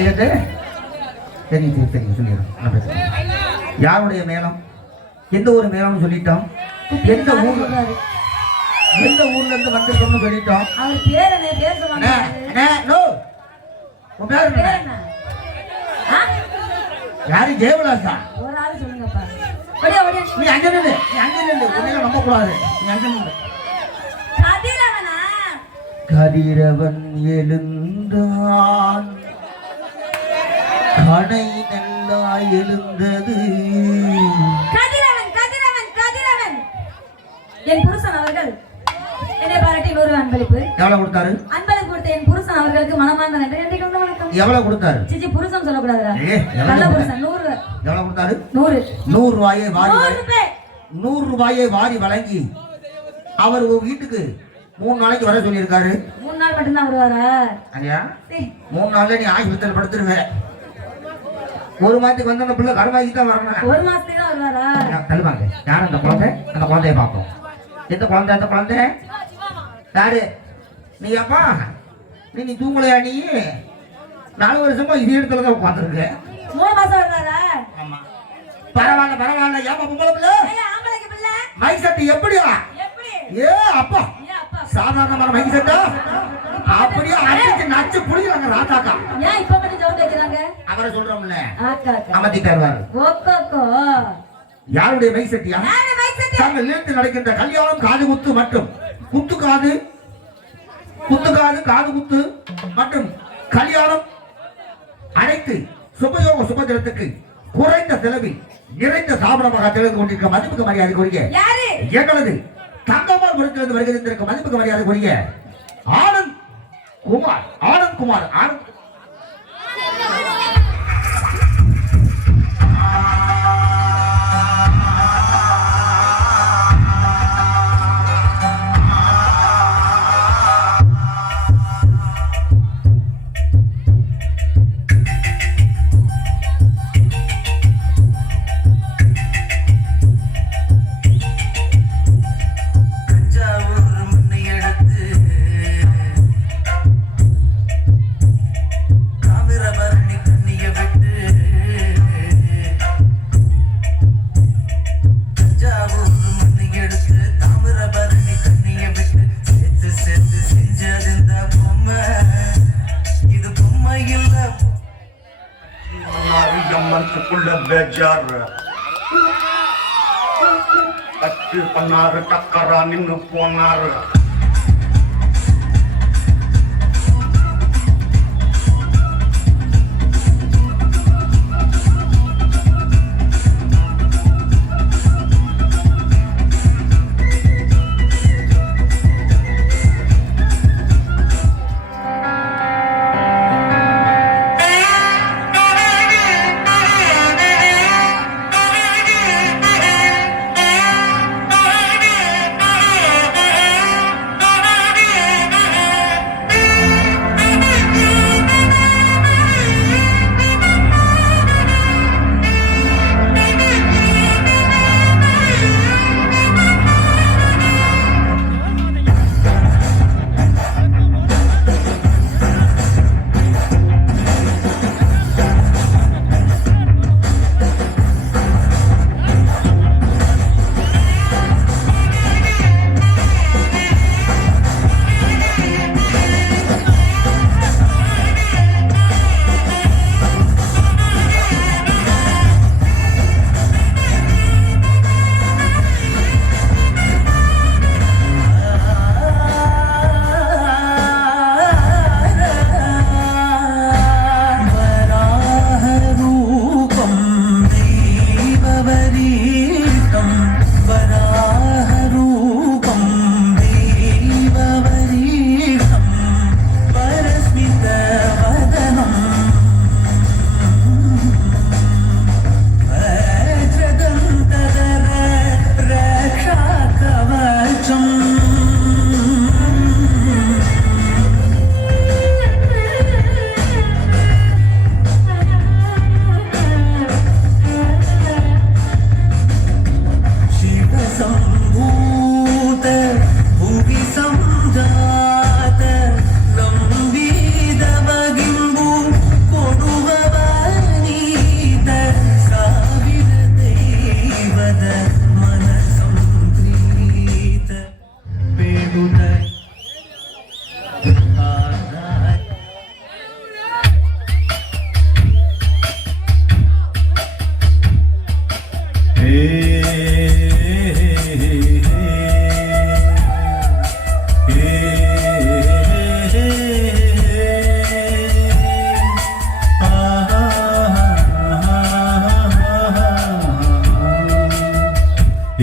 ஐயத்து தெரியும் சொல்லிடுறோம். யாருடைய மேளம், எந்த ஒரு மேளம்னு சொல்லிட்டோம், எந்த ஊர்ல இருந்து வந்திருக்கோம்னு சொல்லிட்டோம். அவர் பேர் என்ன? பேர் சொல்லுங்க. உன் பேர் என்ன? யாரு? ஜெயவிலாசா? ஒரு ஆள் சொல்லுங்கப்பா. நீ அங்க நில்லு, உன்னையில நம்ப கூடாது. நீ அங்க நில்லு. கதிரவன் எழுந்தான், கனை நல்லா எழுந்தது. என் புருஷன் அவர்கள் என்னை பாராட்டி 100 அன்பளிப்பு. எவ்வளவு கொடுத்தாரு? அன்பளிப்பு கொடுத்த என் புருஷன் அவர்களுக்கு மனமார்ந்த நன்றி. நன்றி கொண்ட வணக்கம். எவ்வளவு கொடுத்தாரு? சிச்சி புருஷன் சொல்லக்கூடாதுடா. நல்ல புருஷன். 100. எவ்வளவு கொடுத்தாரு? 100 ரூபாயை வாரி 100 ரூபாயை வாரி வழங்கி அவர் வீட்டுக்கு 3 நாளைக்கு வர சொல்லியிருக்காரு. 3 நாள் மட்டும்தான் வருவாரா? ஐயா 3 நாள்ல நீ ஆஸ்பத்திரியில் படுத்துருவ. 1 மாதத்துக்கு வந்த பிள்ளை கருவாய்க்கு தான் வரணும். 1 மாசத்துக்கு தான் வருவாரா? தள்ளுவாங்க. யார் அந்த குழந்தை? அந்த குழந்தைய பார்ப்போம். எந்த குழந்தை? அந்த குழந்தை யாரு? நீ அப்பா நீ தூங்கலையா? நீ 4 வருஷமா இதே இடத்துல தான் உட்காந்துருக்க. 3 மாசம் வருவாரா? ஆமா. பரவாயில்ல. ஏமா பொம்பளை பிள்ளை? ஆம்பளைக்கு பிள்ளை. மைக் செட் எப்படியா? அப்பா சாதாரணமான மைக் செட்டா? அப்படியே அடிச்சு நச்சு புடிக்கிறாங்க ராதாக்கா. ஏன் இப்ப மட்டும் ஜவுட் வைக்கிறாங்க? அவரை சொல்றோம்ல, ஆக்கா அமத்தி தருவாரு. ஓக்கோக்கோ. யாருடைய மைக் செட்டியா? யாருடைய மைக் செட்? தங்கள் நிறுத்தி நடக்கின்ற கல்யாணம், காது குத்து மற்றும் குத்து காது காது குத்து மற்றும் கல்யாணம் அனைத்து சுபயோக சுபதினத்துக்கு குறைந்த செலவில் நிறைந்த சாபனமாக திறந்து கொண்டிருக்க மதிப்புக்கு மரியாதைக்குரிய எங்களது தங்கமார் புறத்திலிருந்து வருகிறதற்கு மதிப்புக்கு மரியாதைக்குரிய ஆனந்த் குமார் பண்ணாரு டக்கரா நின்னு போனாரு.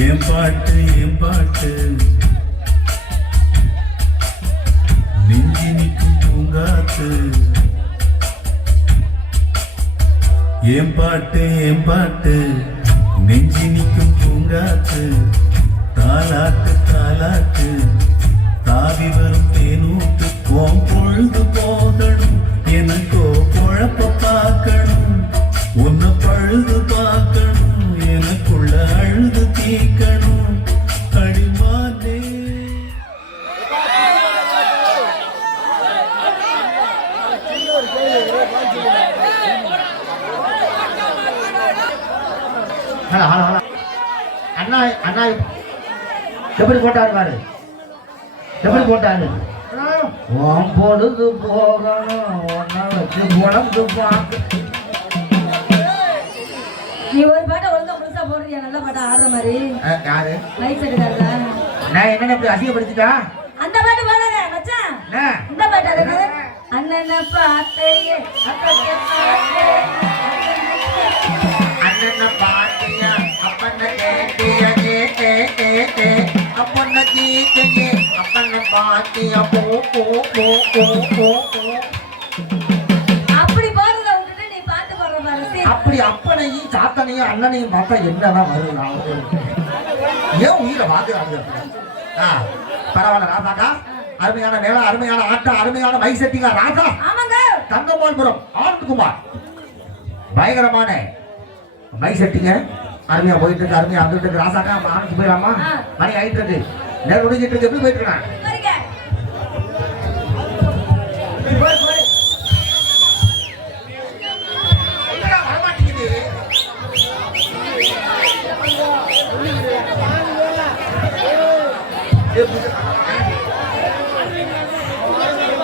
என் பாட்டு நெஞ்சி நிற்கும் பூங்காத்து என் பாட்டு நெஞ்சி நிற்கும் பூங்காத்து தாலாட்டு தாவி வரும் தேனூட்டு ஓம் பொழுது போகணும் எனக்கோ குழப்ப பார்க்கணும் உன்னை பழுது பார்க்கணும் எனக்குள்ள அழுது தீக்கணும் அடிமானே. அண்ணா அண்ணா எப்படி போட்டாரு பாரு, எப்படி போட்டாரு. பொழுது போகணும் ஒன்ன வச்சு உடம்பு பார்க்க. நீ ஒரு பாட்டை ஒழுங்கா முழுசா போடுறியா? நல்ல பாட்டா ஆடுற மாதிரி. யாரு லைட் எடுக்காதா? நான் என்ன இப்படி அசிங்கப்படுத்திட்டா? அந்த பாட்டு பாடாத மச்சான். இந்த பாட்டு அதுக்கு அண்ணன பாத்தையே அண்ணன பாட்டியா அப்பண்ண கேட்டியா அப்பண்ண கீதையே அப்பண்ண பாட்டியா போ போ போ போ போ போ. அப்படி போறத விட்டுட்டு நீ பாட்டு போடுற பாரு. அப்படி அப்பனையும் சாத்தனையும் அண்ணனையும் பார்த்தா என்னதான் வருது? ஏன் உயிரை வாங்குறாங்க? பரவாயில்ல ராதாக்கா, அருமையான வேலை, அருமையான ஆட்டம், அருமையான மை செட்டிங்க ராதா. ஆமாங்க. தங்கமான்புரம் ஆனந்த்குமார் பயங்கரமான மை செட்டிங்க அருமையா போயிட்டு இருக்கு, அருமையா வந்துட்டு இருக்கு. ராசாக்கா ஆனந்த் போயிடலாமா? மணி ஆயிட்டு இருக்கு, நேரம் முடிஞ்சிட்டு இருக்கு. எப்படி போயிட்டு இருக்கான்?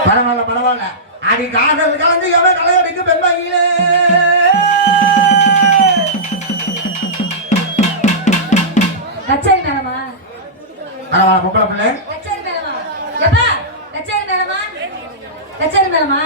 பரவாயில்ல பரவாயில்ல. அடி காதல் கலந்து எவன் கலையடிக்கு பெண்மையிலே கச்சேரி மேலமா? பரவாயில்ல பொம்பளை பிள்ளை. கச்சேரி மேலமா? எப்பா கச்சேரி மேலமா? கச்சேரி மேலமா?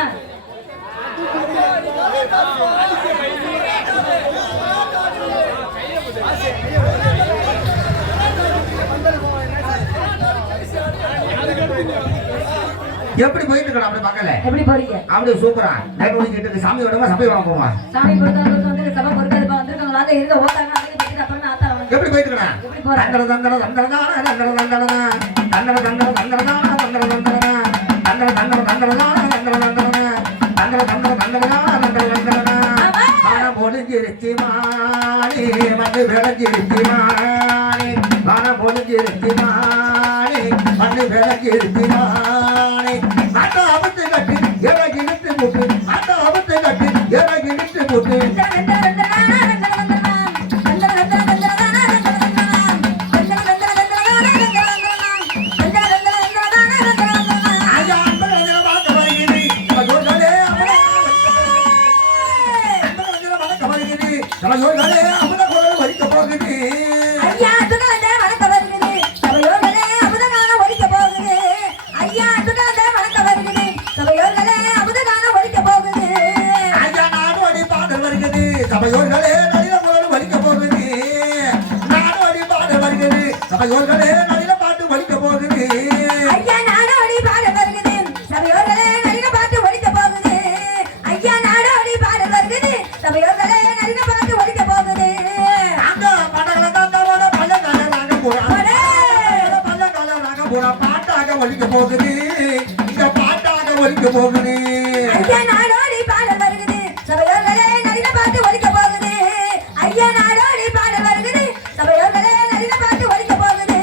எப்படி போயிட்டு இருக்கணும்? அப்படி பார்க்கல. எப்படி போறீங்க? அப்படி சூப்பரா நைட் முடிஞ்சிட்டு இருக்கு. சாமி விடுமா சபை வாங்க போவா? சாமி கொடுத்தவங்களுக்கு வந்து சபை பொறுக்காதுப்பா. வந்துருக்காங்க வாங்க இருக்க ஓட்டாங்க அதுக்கு பத்தி அப்புறம் ஆத்தா வாங்க. எப்படி போயிட்டு இருக்கணும்? எப்படி போற? தண்டன தண்டன தண்டனதான தண்டன தண்டனதா தண்டன தண்டன தண்டனதான தண்டன தண்டனதா தண்டன தண்டன தண்டனதான தண்டன தண்டனதா தண்டன தண்டன தண்டனதான தண்டன தண்டனதா. வானம் பொழிஞ்சிருச்சு மானே மண்ணு விளைஞ்சிருச்சு மானே வானம் பொழிஞ்சிருச்சு மானே மண்ணு விளைஞ்சிருச்சு மானே. ஆட்ட ஆபத்து கட்டு இறகி இழுத்து போட்டு ஆட்ட ஆபத்து கட்டு இறகி இழுத்து போட்டு. சபையோர்களே அமுத குரல் வலிக்க போகுது. ஐயா அதுக்காக வணக்க வருகிறது. சபையோர்களே அமுதகான ஒலிக்க போகுது. ஐயா அதுக்காக வணக்க வருகிறது. சபையோர்களே அமுதகான ஒலிக்க போகுது. ஐயா நாடு அடி பாடல் வருகிறது. சபையோர்களே நளின குரல் வலிக்க போகுது. நாடு அடி பாடல் வருகிறது. சபையோர்களே நளின பாட்டு வலிக்க போகுது. ஐயா நாடு அடி பாடல் வருகிறது. சபையோர்களே நளின பாட்டு ஒலிக்க போகுது. ஐயா நாடு அடி பாடல் வருகிறது. சபையோர்களே பாட்டாக ஒலிக்க போகுது. இந்த பாட்டாக ஒலிக்க போகுது. ஐயா நாடோடி பாடல் வருகிறது. சபையோர்களே நளின பாட்டு ஒலிக்க போகுது. ஐயா நாடோடி பாடல் வருகிறது. சபையோர்களே நளின பாட்டு ஒலிக்க போகுது.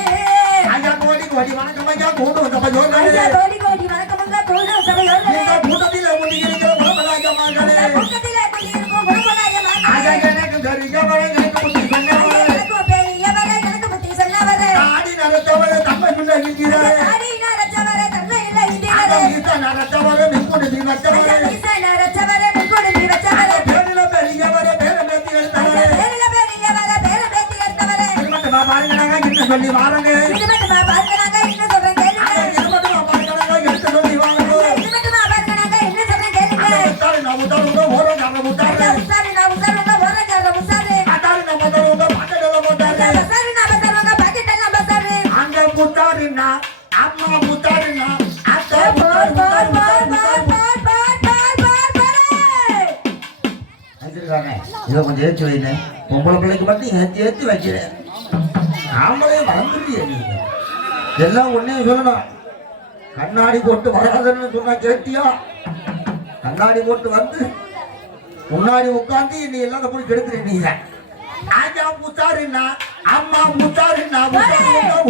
ஐயா கோடி கோடி வணக்கம் ஐயா கூடும் சபையோர்களே. ஐயா கோடி கோடி வணக்கம் ஐயா கூடும் சபையோர்களே. இந்த கூட்டத்திலே முடி இருக்கிற குணமலாய மகளே. கூட்டத்திலே முடி இருக்கும் குணமலாய மகளே. ஐயா எனக்கு தெரிஞ்சவளே எனக்கு புத்தி சொன்னவளே. எனக்கு பெரியவளே எனக்கு புத்தி சொன்னவளே. ஆடி நடத்தவளே தம்மை முன்ன இருக்கிறாரே. நடத்தவரே மின்கொண்டு நீ வச்சவரே நடத்தவரே மின்கொண்டு நீ வச்சவரே பேரில பெரியவரே பேர பேத்தி எடுத்தவரே பேரில பெரியவரே பேர பேத்தி எடுத்தவரே எடுத்து சொல்லி வாரங்க இது மட்டுமா பாருங்க நாங்க என்ன சொல்றேன் கேளுங்க இது மட்டுமா பாருங்க எடுத்து சொல்லி வாரங்க இது மட்டுமா பாருங்க நாங்க என்ன சொல்றேன் கேளுங்க முத்தாரு நான் முத்தாரு ஓரங்க முத்தாரு முசாரி நான் முசாரி ஓரங்க முசாரி அதாரு நான் முத்தாரு பாக்கெட்ல முத்தாரு முசாரி நான் முசாரி பாக்கெட்ல முசாரி அங்க முத்தாருனா அம்மா முத்தாருனா அத்த போர் போர் போர் முத்தாரு போர் போர் போர் போர் போர் வச்சிருக்காங்க இதை கொஞ்சம் ஏற்றி வைங்க பொம்பளை பிள்ளைக்கு மட்டும் ஏற்றி வைக்கிறேன் ஆம்பளே மறந்துடுறிய நீங்க எல்லாம் ஒன்னே சொல்லணும் கண்ணாடி போட்டு வராதுன்னு சொன்னா கேட்டியா கண்ணாடி போட்டு வந்து முன்னாடி உட்காந்து நீ எல்லாம் போய் கெடுத்துறீங்க நீங்க ஆஜா முத்தாருன்னா அம்மா முத்தாருன்னா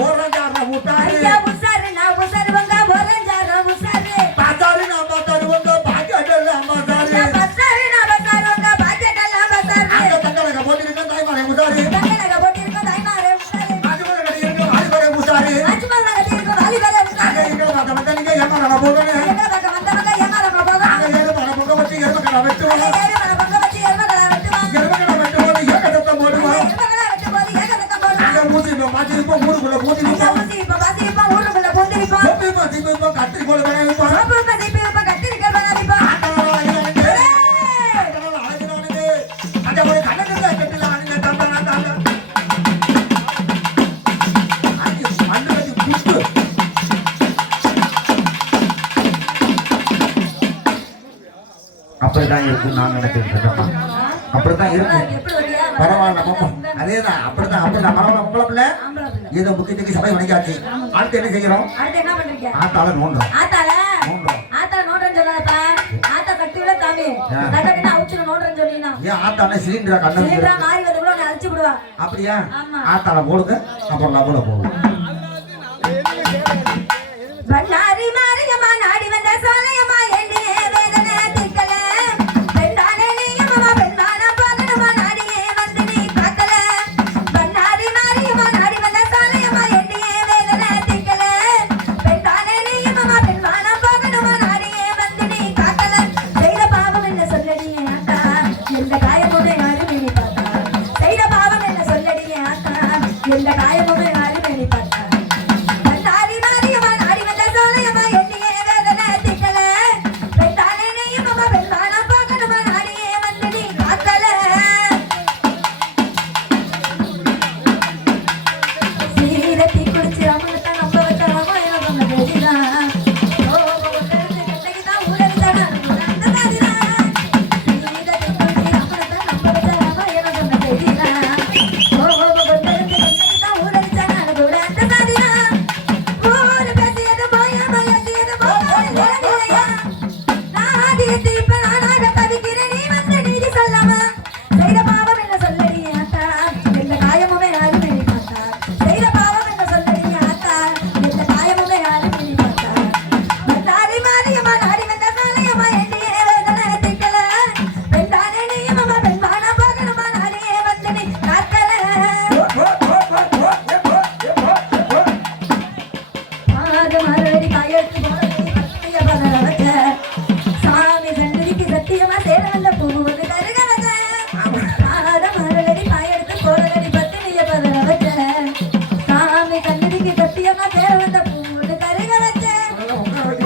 ஓரஞ்சார முத்தாரு ஐயா முசாரி நான் முசாரி வங்க ஓரஞ்சார முசாரி பாத்தாரு நான் பாத்தாரு வந்த பாக்கெட்ல முத்தாரு முசாரி நான் முசாரி வங்க பாக்கெட்ல முசாரி அந்த தங்கலக போட்டிருக்க தாய்மாரே முத்தாரு தங்கலக போட்டிருக்க தாய்மாரே முசாரி ஆஜமல கடி இருக்க வாலிபரே முத்தாரு அஜ்மல் நகர் இருக்க வாலிபரே முசாரி அங்க இங்க வந்த வந்தனிங்க ஏமாறா போறேன் எங்க பக்கம் வந்தவங்க ஏமாறமா போறாங்க அங்க ஏறு மன பொங்க வச்சு எருமக்கடா வெட்டுவாங்க ஏறு மன பங்க வச்சு எருமகள வெட்டுவாங்க எருமக்கடா வெட்டும்போது ஏகதத்தம் போடுவாங்க எருமகள வெட்டும்போது ஏகதத்தம் போடுவாங்க அங்க மூசி இப்ப மாத்தி இப்ப ஊருக்குள்ள பூத்தி அங்க ஊசி இப்ப பாசி இப்ப ஊருக்குள்ள போந்திருப்போம் சொப்பி இப்ப தீபி இப்ப கத்திரி போல வேணும் இப்ப சோப்பு இப்ப தீபி இப்ப கத்திரிக்க பண்ணாதிப்பா ஆட்டனால அழகினானுங்க ஆட்டனால அழகினானுங்க அந்த ஒரு கண்ணத்துல கட்டினானுங்க தந்தானா தாங்க அஞ்சு மண்ணு கட்டி புட்டு அப்படிதான் இருக்கும் நான் நினைக்கிறேன் அப்படித்தான் இருக்கும் எப்படி வரியா பரவாயில்ல பாப்பா அதேதான் அப்படிதான் பரவாயில்ல பொம்பளை பிள்ளை ஆம்பளை பிள்ளை. ஏதோ புத்திக்கு சபை வணிகாச்சு அடுத்து என்ன செய்யறோம் அடுத்து என்ன பண்றீங்க ஆத்தால நோண்டுறோம் ஆத்தால நோண்டுறோம் ஆத்தா நோடுறேன்னு சொல்லாதப்பா ஆத்தா கட்டி விட தாமி கட்டக்கிட்ட அவுச்சு நோடுறேன்னு சொல்லினா ஏன் ஆத்தான சிலிண்டரா கண்ணு சிலிண்டரா மாறி வந்து கூட உன்னை அழிச்சு விடுவா அப்படியா ஆமா. ஆத்தால போடுங்க அப்புறம் லபுல போகும் பண்ணாரி மாரியம்மா நாடி வந்த சோலையம்மா எண்ணியே வேதனை திக்கல பெண்ணானே நீயம்மா பெண்மான போகணுமா நாடியே வந்து நீ பார்க்கல பண்ணாரி மாரியம்மா நாடி வந்த சோலையம்மா எண்ணியே வேதனை திக்கல பெண்ணானே நீயம்மா பெண்மான போகணுமா நாடியே வந்து நீ பார்க்கல செய்த பாவம் என்ன சொல்லடியே ஆத்தா எந்த காயமுமே யாருமே நீ பார்த்தா செய்த பாவம் என்ன சொல்லடியே ஆத்தா எந்த காயமுமே யாருமே நீ பார்த்தா பண்ணாரி மாரியம்மா நாடி வந்த சோலையம்மா எண்ணியே வேதனை திக்கல பெண்ணானே நீயம்மா பெண்மான போகணுமா நாடியே வந்து நீ பார்க்கல சீரத்தி குடிச்சு அமுதத்தை நம்ப வச்ச ராமாயணம் சொன்ன பேதிதான் கட்டகிதான் ஊரடிச்சானா அந்த சாதிதான் சீரத்தி குடிச்சு அமுதத்தை நம்ப வச்ச ராமாயணம் சொன்ன பேதிதான் கட்டகிதான் ஊரடிச்சானா கூட அந்த சாதிதான் ஊரு பேசியது போயா மயசியது போயா நான் ஆதியத்து இப்ப நானாக தவிக்கிறேன் நீ வந்து நீதி சொல்லாமா செய்த பாவம் என்ன சொல்லடி ஆத்தா எந்த காயமுமே யாருமே நீ பார்த்தா செய்த பாவம் என்ன சொல்லடி ஆத்தா எந்த காயமுமே யாருமே நீ பார்த்தா பண்ணாரி மாரியம்மா நாடி வந்த சாலையம்மா எண்ணியே வேதனை திக்கல பெண்ணானே நீயம்மா பெண்மான போகணுமா நாடியே வந்து நீ காக்கல ஆக மறுபடி காயெடுத்து போனது சத்திய பதற வச்ச சாமி சன்னதிக்கு சத்தியமா சேரல்ல பூவது கருக வச்ச ஆக மறுபடி காயெடுத்து போனது பத்தினிய பதற வச்ச சாமி சன்னதிக்கு சத்தியமா சேர வந்த பூவது கருக வச்ச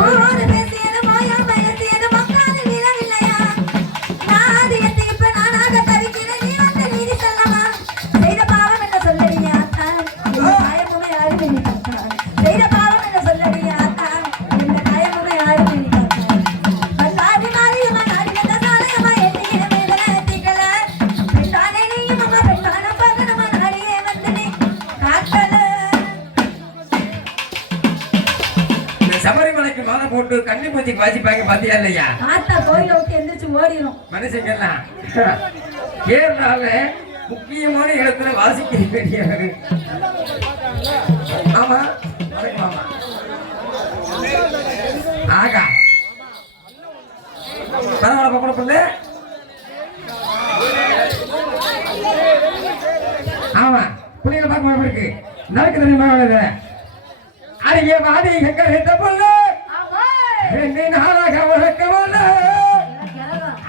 ஊரு பேசியது மாயா மயசியது மக்காது வீரவில்லையா நாதியத்து இப்ப நானாக தவிக்கிறேன் நீ வந்து நீதி சொல்லமா செய்த பாவம் என்ன சொல்லடியா ஆத்தா எந்த காயமுமே யாருமே நீ பார்த்தா செய்த பாவம் என்ன சொல்லடியா ஆத்தா எந்த காயமுமே யாருமே நீ பார்த்தா பண்ணாரி மாரியம்மா நாடி வந்த சாலையம்மா எண்ணியே வேதனை திக்கல பெண்ணானே நீயம்மா பெண்ணான பகனம்மா நாடியே வந்து நீ காக்கல இந்த சபரிமலைக்கு மாலை போட்டு கன்னி பூச்சிக்கு வாசிப்பாங்க பாத்தியா இல்லையா ஆத்தா கோயில விட்டு எந்திரிச்சு ஓடிடும் மனுஷங்கெல்லாம் கேரளால முக்கியமான இடத்துல வாசிக்க வேண்டியவர் ஆமா வணக்கம் மாமா ஆகா பரவாயில்ல பக்கட பிள்ளை ஆமா பிள்ளைங்களை பார்க்க எப்படி இருக்கு நடக்குது தெரியுமா அடியே வாடி எங்க ரெட்ட பொண்ணு ரெண்டு நாளாக வழக்கமல்ல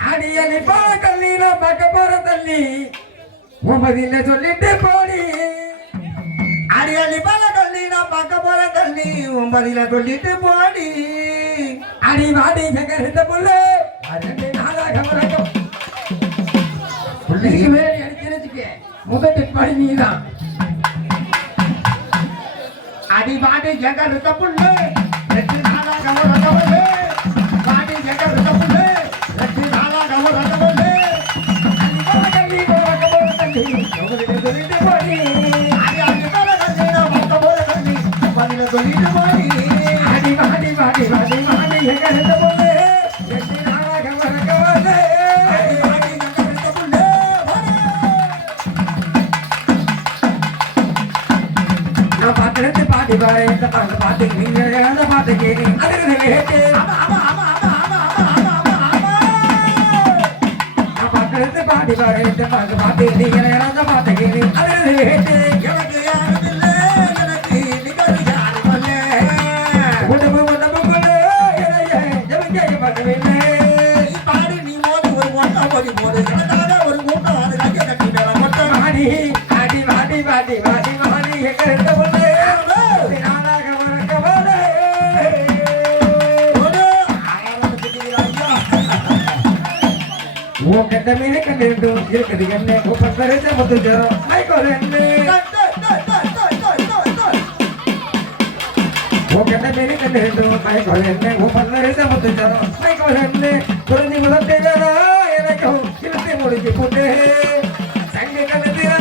அடிய நீ போற தள்ளி நான் பார்க்க போற தள்ளி உமதில்ல சொல்லிட்டு போடி அடி பல கண்ணி நான் பார்க்க போற கண்ணி உன் பதில சொல்லிட்டு போடி அடி வாடி எங்க புல்லு ரெண்டு நாளாக வரைக்கும் புள்ளிக்கு மேலே அடிக்கிறதுக்கு முதல் படி நீதான் அடி வாடி எங்க இருக்க புல்லு ரெண்டு நாளாக வரக்கவல்லே வாடி எங்க இருக்க புல்லு ரெண்டு நாளாக வரக்கவல்லே கண்ணி போற கண்ணி சொல்லிட்டு போடி அடி பல கண்ணி நான் பார்க்க போற கண்ணி பதில சொல்லிட்டு போடி அடி வாடி வாடி வாடி வாடி எங்க இருந்த புல்லு ரெண்டு நாளாக வரைக்கும் பாட்டு பாட்டி பாரு இந்த பாட்டு பாட்டு நீங்க அந்த பாட்டு கேட்கு அது கேட்டு பாட்டு பாட்டி பாரு இந்த பாட்டு பாட்டு நீங்க அந்த பாட்டு கேட்கு அது கேட்டு எனக்கு யாரும் இல்லை எனக்கு நிகழ்வு யாரும் அல்ல உடம்பு உடம்பு கொண்டு ஜெய பாட்டு நீ பாடி நீ மோதி ஒரு ஒட்டா போதி போது எனக்காக ஒரு கூட்டம் அது கட்டி கட்டி மேல மொத்தம் ஆடி ஆடி வாடி வாடி வாடி வாடி எங்க இருந்த பொண்ணு கட்ட மீன கண்டு இருக்குது என்ன பரிச முத்து ஜரம் கட்ட மீன கண்டு மைக்கோல் என்ன பரிச முத்து ஜரம் மைக்கோல் என்ன குறைஞ்சி முதல் எனக்கும் இழுத்து முடிச்சு போட்டு சங்க கண்டுதா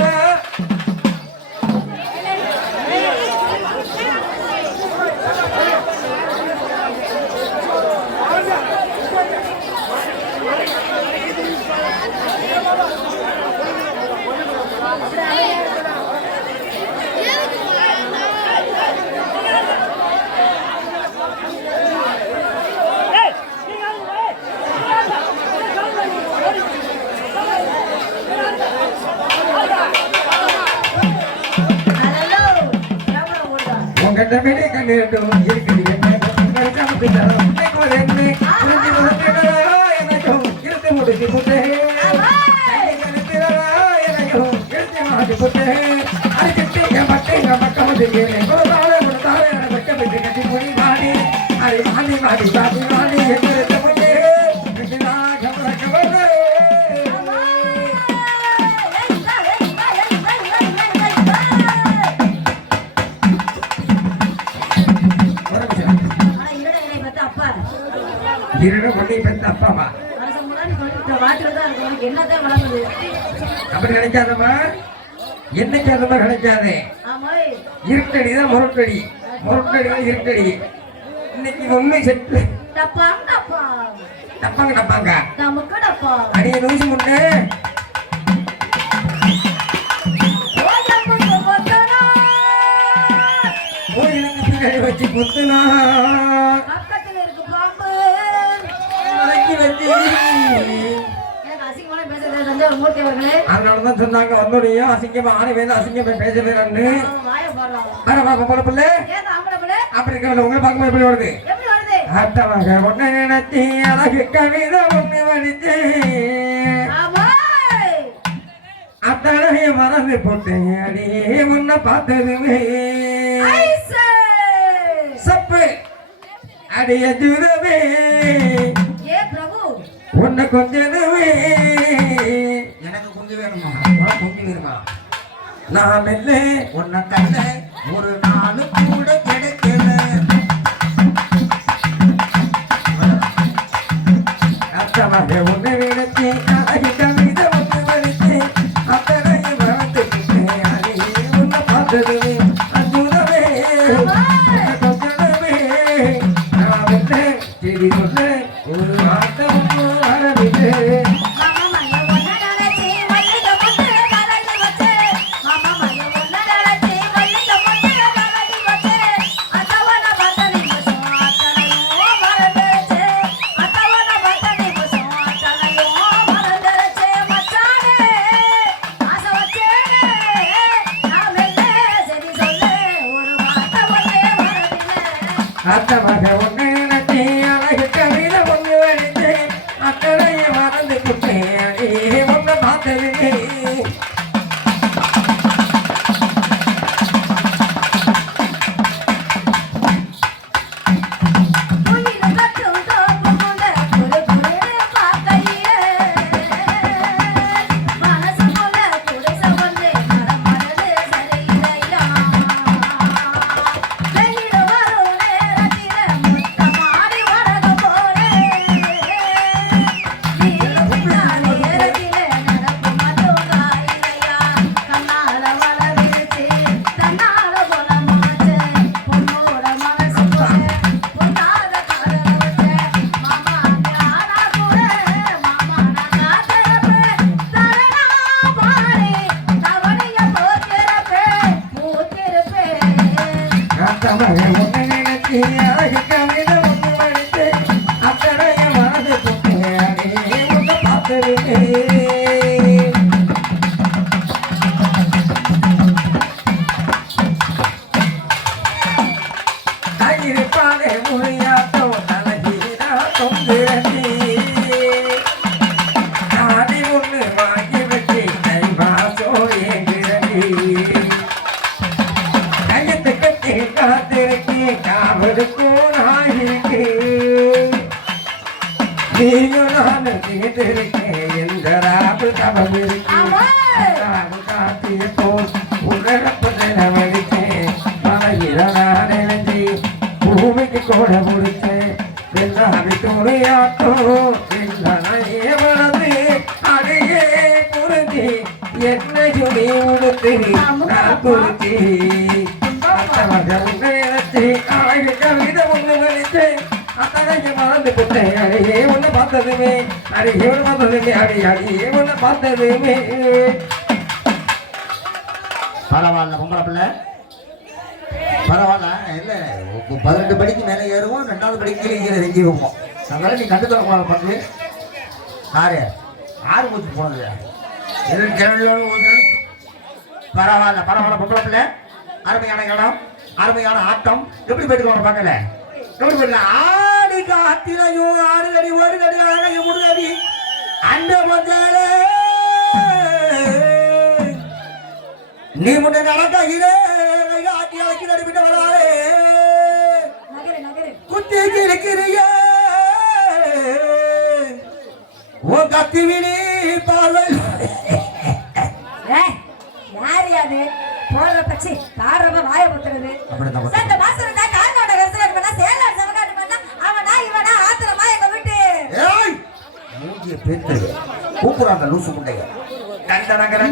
கட்ட மீன கண்டு இருக்குது என்ன முத்து ஜரம் மைக்கோல் என்ன குறைஞ்சி முதல் எனக்கும் இழுத்து முடிச்சு போட்டு அதுக்கு என் மக்கள் வந்து கொடுத்தாலே எனக்கு பச்சை பற்றி கட்டி போய் மாடி அதை மாடி மாடி மாடி மாடி எங்க போட்டு இருட கொண்டை பெற்ற அப்பாமா அப்படி நினைக்காதம்மா என்னைக்கு அந்த மாதிரி நினைக்காதே இருட்டடி தான் முரட்டடி முரட்டடி தான் இருட்டடி இன்னைக்கு உண்மை செட்டு டப்பாங்க டப்பாங்க அடிய நூசி முன்னே கோயிலுக்கு பின்னாடி வச்சு குத்துனா அதனாலதான் சொன்னாங்க வந்தோடையும் அசிங்கமா ஆணை வேணும் அசிங்கமா பேசுறேன்னு அப்படி இருக்க உங்களை பார்க்கும்போது எப்படி வருது அத்தமாக ஒண்ணு நினைச்சி அழகு கவிதை ஒண்ணு வடிச்சு அத்தனைய மறந்து போட்டேன் அடியே உன்னை பார்த்ததுமே சப்பு அடிய ஜுதமே உன்னை கொஞ்சமே எனக்கு கொஞ்சம் வேணுமா கொஞ்சம் வேணுமா நான் இல்லை உன்னை கல்ல ஒரு நாலு கூட கிடைக்கல அத்தமாக ஒன்று நினைச்சு அழகி கவிதை ஒன்று வடிச்சு அத்தனையை மறந்து அடியே உன்னை பார்த்ததுமே அற்புதமே கொஞ்சமே நான் இல்லை செடி கொண்டு ஒரு ஆட்டம் வரவில்லை அத்தமாக ஒன்று நினைச்சி அழகு கவிதை ஒன்று வடிச்சு அத்தனைய மறந்து குட்டேன் ஒன்று பார்த்தது அத்தமகை ஒன்று நினைச்சி அழகு கவிதை ஒன்று மடித்து அத்தனைய மனது கொண்டு அடியே ஒன்று பார்த்திருக்கேன். இருப்பாதே மொழியாட்டோ அழகீரா தொங்குறி நாடி ஒன்று வாங்கி வச்சு கைவாசோ ஏங்குறி கையத்து கட்டி காத்திருக்கே காவலுக்கும் நாயிருக்கு நீயும் நானும் தீர்த்திருக்கேன் எந்த ராபு தவம் இருக்கு ராபு காத்திய போல் உணரப்பு நிலவழிக்கேன் மலையில நான் எழுந்தி பூமிக்கு கூட முடிச்சு வெள்ளாவி துணையாட்டோ வெள்ளையே வளர்ந்து அதையே புரிஞ்சு என்னையும் நீ உடுத்து நான் குறிச்சி நினைச்சு அழகு கவிதை ஒண்ணு நினைச்சு அத்தனைக்கு மறந்து போட்டேன் அடியே ஒண்ணு பார்த்ததுமே அடியே ஒண்ணு பார்த்ததுமே அடியே ஒண்ணு பார்த்ததுமே. பரவாயில்ல பொம்பளை பிள்ளை பரவாயில்ல இல்லை 18 படிக்கு மேலே ஏறுவோம் 2வது படிக்கு கீழே வெங்கி வைப்போம். அதனால நீ கண்டுத்தர பண்ணு ஆறு மூச்சு போனது பரவாயில்ல பரவாயில்ல பொம்பளை பிள்ளை அருமையான இடம் அருமையான ஆட்டம் எப்படி போயிட்டு பார்க்கல எப்படி போயிடல ஆடி காத்திரையும் 6 அடி 1 அடி அழகையும் 3 அடி அந்த மஞ்சாலே நீ முன்ன நடக்கையிலே ஆட்டி அழைக்கி நடுப்பிட்டு வராளே குத்திக்கு இருக்கிறிய உன் கத்தி விழி பார்வை யாரு அது போற பச்சி தாரமா வாய புத்துறது இந்த மாசம் தான் கார்நாடக ரெஸ்டாரண்ட் பண்ணா சேலர் சவகாட்டு பண்ணா அவனா இவனா ஆத்திரமா எங்க வீட்டு ஏய் மூஞ்சிய பேத்து கூப்புறாங்க லூசு முண்டைய டண்டனக்கற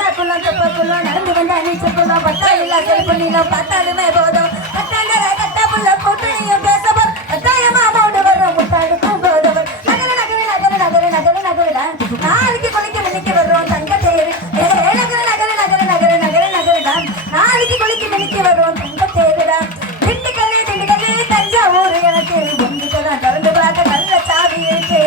நடந்து வந்த அணிச்சக்குள்ள பட்டா இல்ல செல்பண்ணில பார்த்தாலுமே போதும் கட்டாண்டர கட்ட புள்ள போட்டு நீங்க பேசவர் கட்டாயமா அமௌண்ட் வரும் முட்டாடுக்கும் போதவர் நகர நகர நகர நகர நகர நகரடா நாளைக்கு குளிக்க மினிக்கு வர்றோம் தங்க தேர் நகர நகர நகர நகர நகர நகரடா நாளைக்கு குளிக்க மினிக்கு வர்றோம் தங்க தேர்டா திண்டுக்கல்லே தஞ்சாவூர் எனக்கு ஒன்றுக்கெல்லாம் திறந்து பார்க்க நல்ல சாவி இருக்கு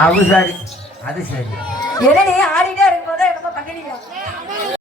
அது சரி அது சரி என்னடி ஆடிட்டு